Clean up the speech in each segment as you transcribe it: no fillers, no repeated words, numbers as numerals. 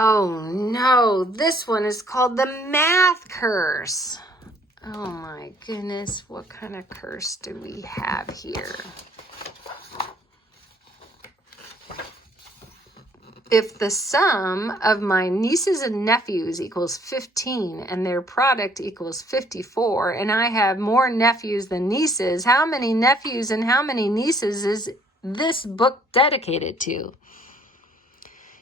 Oh no, this one is called the math curse. Oh my goodness, what kind of curse do we have here? If the sum of my nieces and nephews equals 15 and their product equals 54, and I have more nephews than nieces, how many nephews and how many nieces is this book dedicated to?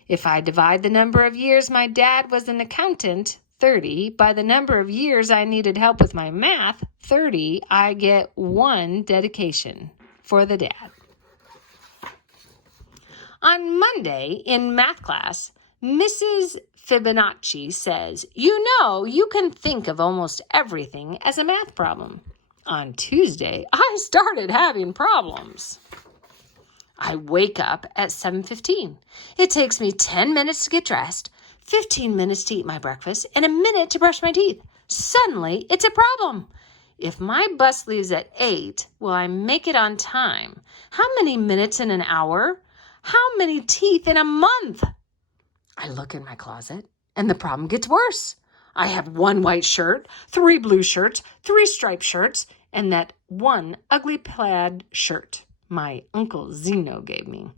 If I divide the number of years my dad was an accountant, 30, by the number of years I needed help with my math, 30, I get 1 dedication for the dad. On Monday in math class, Mrs. Fibonacci says, you know, you can think of almost everything as a math problem. On Tuesday, I started having problems. I wake up at 7:15. It takes me 10 minutes to get dressed, 15 minutes to eat my breakfast, and a minute to brush my teeth. Suddenly, it's a problem. If my bus leaves at 8, will I make it on time? How many minutes in an hour? How many teeth in a month? I look in my closet, and the problem gets worse. I have 1 white shirt, 3 blue shirts, 3 striped shirts, and that 1 ugly plaid shirt my Uncle Zeno gave me.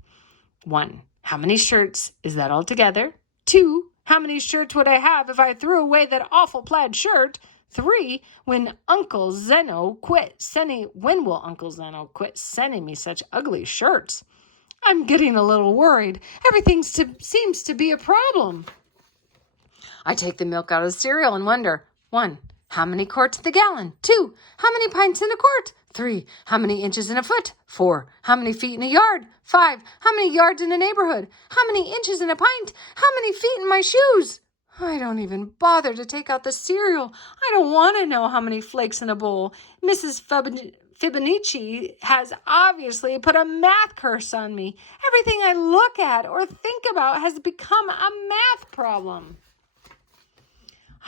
1, how many shirts is that altogether? 2, how many shirts would I have if I threw away that awful plaid shirt? 3, when will Uncle Zeno quit sending me such ugly shirts? I'm getting a little worried. Everything seems to be a problem. I take the milk out of the cereal and wonder, 1, how many quarts in the gallon? 2, how many pints in a quart? 3, how many inches in a foot? 4, how many feet in a yard? 5, how many yards in a neighborhood? How many inches in a pint? How many feet in my shoes? I don't even bother to take out the cereal. I don't want to know how many flakes in a bowl. Mrs. Fibonacci has obviously put a math curse on me. Everything I look at or think about has become a math problem.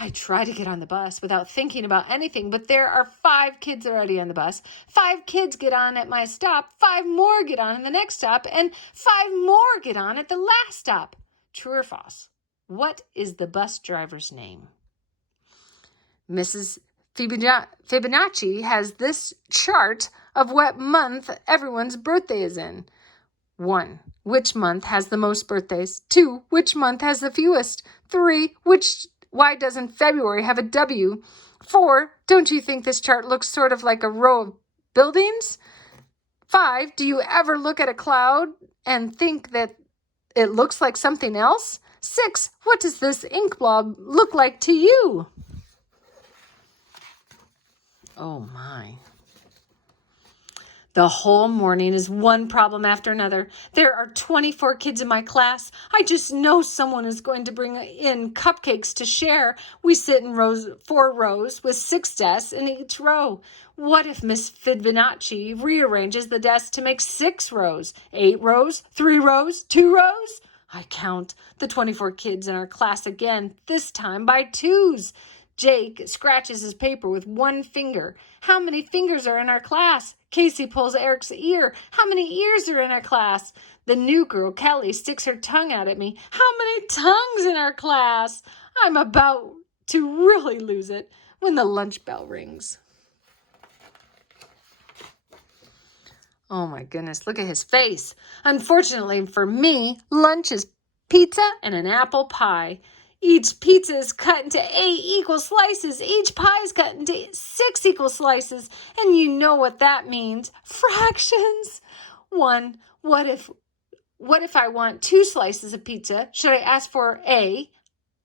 I try to get on the bus without thinking about anything, but there are 5 kids already on the bus. 5 kids get on at my stop, 5 more get on in the next stop, and 5 more get on at the last stop. True or false? What is the bus driver's name? Mrs. Fibonacci has this chart of what month everyone's birthday is in. 1, which month has the most birthdays? 2, which month has the fewest? 3, why doesn't February have a W? 4, don't you think this chart looks sort of like a row of buildings? 5, do you ever look at a cloud and think that it looks like something else? 6, what does this ink blob look like to you? Oh my. The whole morning is one problem after another. There are 24 kids in my class. I just know someone is going to bring in cupcakes to share. We sit in 4 rows with 6 desks in each row. What if Miss Fibonacci rearranges the desks to make 6 rows, 8 rows, 3 rows, 2 rows? I count the 24 kids in our class again, this time by 2s. Jake scratches his paper with 1 finger. How many fingers are in our class? Casey pulls Eric's ear. How many ears are in our class? The new girl, Kelly, sticks her tongue out at me. How many tongues in our class? I'm about to really lose it when the lunch bell rings. Oh my goodness, look at his face. Unfortunately for me, lunch is pizza and an apple pie. Each pizza is cut into 8 equal slices. Each pie is cut into 6 equal slices. And you know what that means. Fractions. 1, what if I want 2 slices of pizza? Should I ask for A,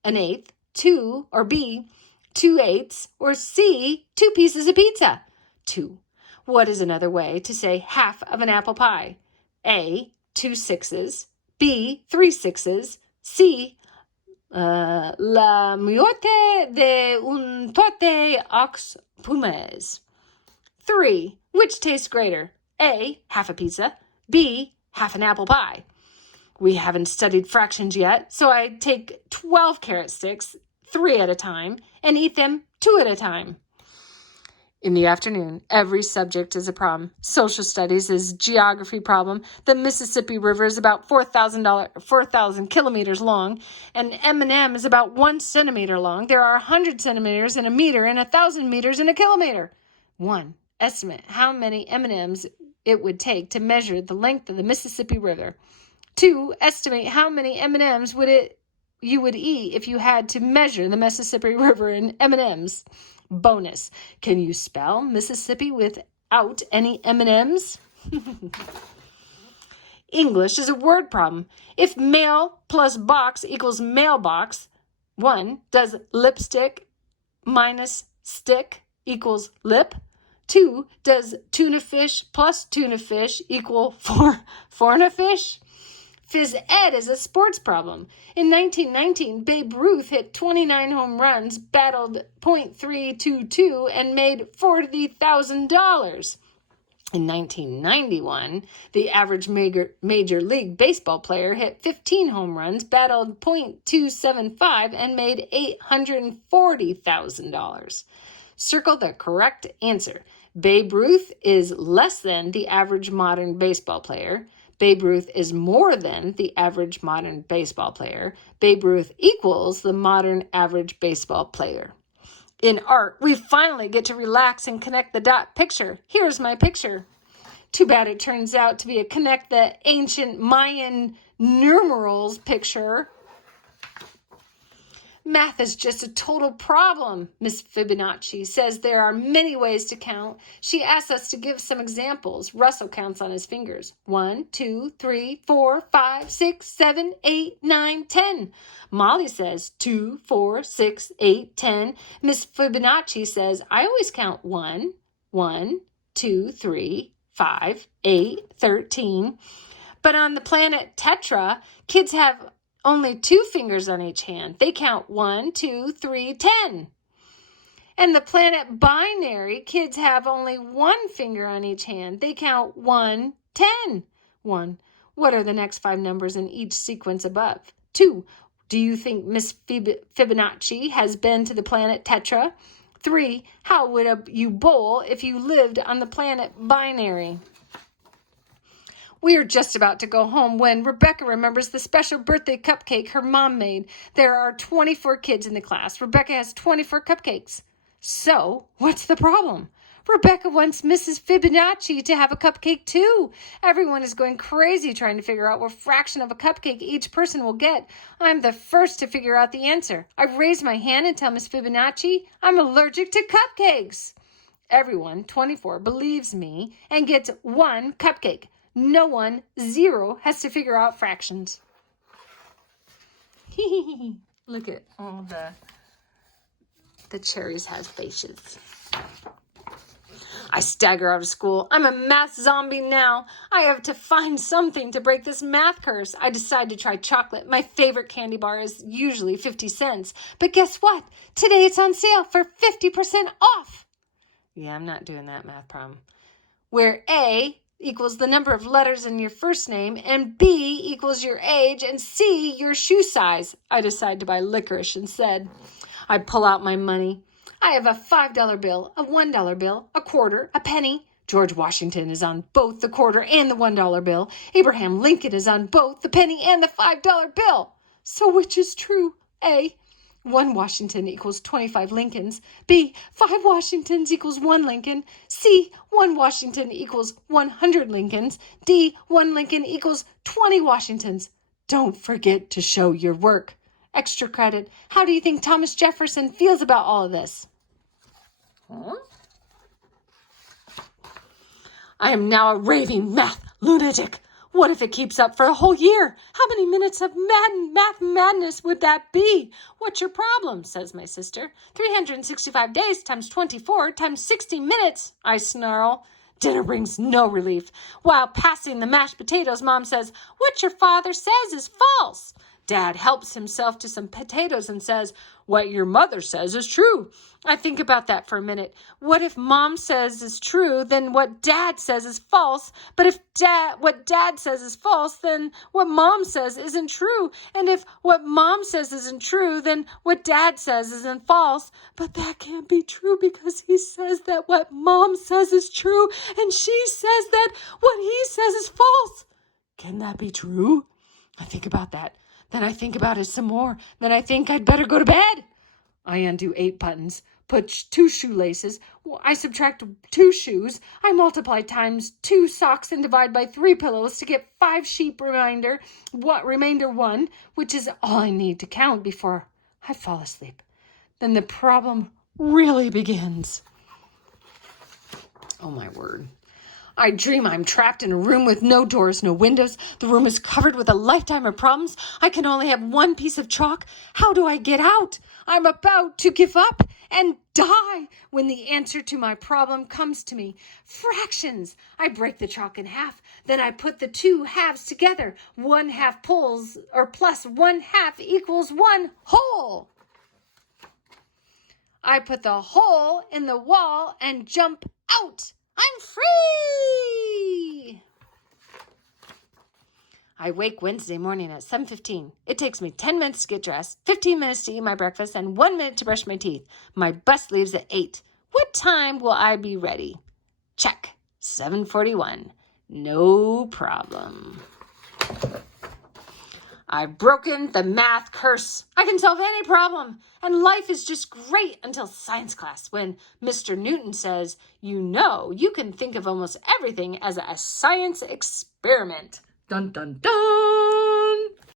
an eighth, 2, or B, 2/8, or C, 2 pieces of pizza? 2. What is another way to say half of an apple pie? A, 2 6s, B, 3 6s, C, la moitié de un torte aux pommes. 3. Which tastes greater? A, half a pizza. B, half an apple pie. We haven't studied fractions yet, so I take 12 carrot sticks, 3 at a time, and eat them 2 at a time. In the afternoon, every subject is a problem. Social studies is geography problem. The Mississippi River is about 4,000 kilometers long, and M&M is about 1 centimeter long. There are 100 centimeters in a meter and 1,000 meters in a kilometer. 1. Estimate how many M&Ms it would take to measure the length of the Mississippi River. 2. Estimate how many M&Ms you would eat if you had to measure the Mississippi River in M&Ms. Bonus. Can you spell Mississippi without any M&Ms? English is a word problem. If mail plus box equals mailbox, 1. Does lipstick minus stick equals lip? 2. Does tuna fish plus tuna fish equal forna fish? Phys ed is a sports problem. In 1919, Babe Ruth hit 29 home runs, battled .322, and made $40,000. In 1991, the average Major League Baseball player hit 15 home runs, battled .275, and made $840,000. Circle the correct answer. Babe Ruth is less than the average modern baseball player. Babe Ruth is more than the average modern baseball player. Babe Ruth equals the modern average baseball player. In art, we finally get to relax and connect the dot picture. Here's my picture. Too bad it turns out to be a connect the ancient Mayan numerals picture. Math is just a total problem, Miss Fibonacci says there are many ways to count. She asks us to give some examples. Russell counts on his fingers. 1, 2, 3, 4, 5, 6, 7, 8, 9, 10. Molly says 2, 4, 6, 8, 10. Miss Fibonacci says, I always count 1, 1, 2, 3, 5, 8, 13. But on the planet Tetra, kids have only 2 fingers on each hand. They count 1, 2, 3, 10. And the planet Binary, kids have only 1 finger on each hand. They count 1, 10. 1. What are the next 5 numbers in each sequence above? 2. Do you think Miss Fibonacci has been to the planet Tetra? 3. How would you bowl if you lived on the planet Binary? We are just about to go home when Rebecca remembers the special birthday cupcake her mom made. There are 24 kids in the class. Rebecca has 24 cupcakes. So, what's the problem? Rebecca wants Mrs. Fibonacci to have a cupcake too. Everyone is going crazy trying to figure out what fraction of a cupcake each person will get. I'm the first to figure out the answer. I raise my hand and tell Miss Fibonacci I'm allergic to cupcakes. Everyone, 24, believes me and gets 1 cupcake. No one, 0, has to figure out fractions. Look at all the cherries have faces. I stagger out of school. I'm a math zombie now. I have to find something to break this math curse. I decide to try chocolate. My favorite candy bar is usually 50 cents. But guess what? Today it's on sale for 50% off. Yeah, I'm not doing that math problem. Where A equals the number of letters in your first name, and B equals your age, and C your shoe size. I decide to buy licorice instead. I pull out my money. I have a $5 bill, a $1 bill, a quarter, a penny. George Washington is on both the quarter and the $1 bill. Abraham Lincoln is on both the penny and the $5 bill. So which is true? A, 1 Washington equals 25 Lincolns. B, 5 Washingtons equals 1 Lincoln. C, 1 Washington equals 100 Lincolns. D, 1 Lincoln equals 20 Washingtons. Don't forget to show your work. Extra credit. How do you think Thomas Jefferson feels about all of this? I am now a raving math lunatic. What if it keeps up for a whole year? How many minutes of math madness would that be? What's your problem? Says my sister. 365 days times 24 times 60 minutes, I snarl. Dinner brings no relief. While passing the mashed potatoes, Mom says, what your father says is false. Dad helps himself to some potatoes and says, what your mother says is true. I think about that for a minute. What if Mom says is true, then what Dad says is false? But if what Dad says is false, then what Mom says isn't true. And if what Mom says isn't true, then what Dad says isn't false. But that can't be true because he says that what Mom says is true, and she says that what he says is false. Can that be true? I think about that. Then I think about it some more. Then I think I'd better go to bed. I undo 8 buttons, put 2 shoelaces. I subtract 2 shoes. I multiply times 2 socks and divide by 3 pillows to get 5 sheep remainder 1, which is all I need to count before I fall asleep. Then the problem really begins. Oh, my word. I dream I'm trapped in a room with no doors, no windows. The room is covered with a lifetime of problems. I can only have 1 piece of chalk. How do I get out? I'm about to give up and die when the answer to my problem comes to me. Fractions. I break the chalk in half. Then I put the 2 halves together. 1 half plus 1 half equals 1 whole. I put the hole in the wall and jump out. I'm free! I wake Wednesday morning at 7:15. It takes me 10 minutes to get dressed, 15 minutes to eat my breakfast, and 1 minute to brush my teeth. My bus leaves at 8. What time will I be ready? Check. 7:41. No problem. I've broken the math curse. I can solve any problem. And life is just great until science class when Mr. Newton says, you can think of almost everything as a science experiment. Dun, dun, dun.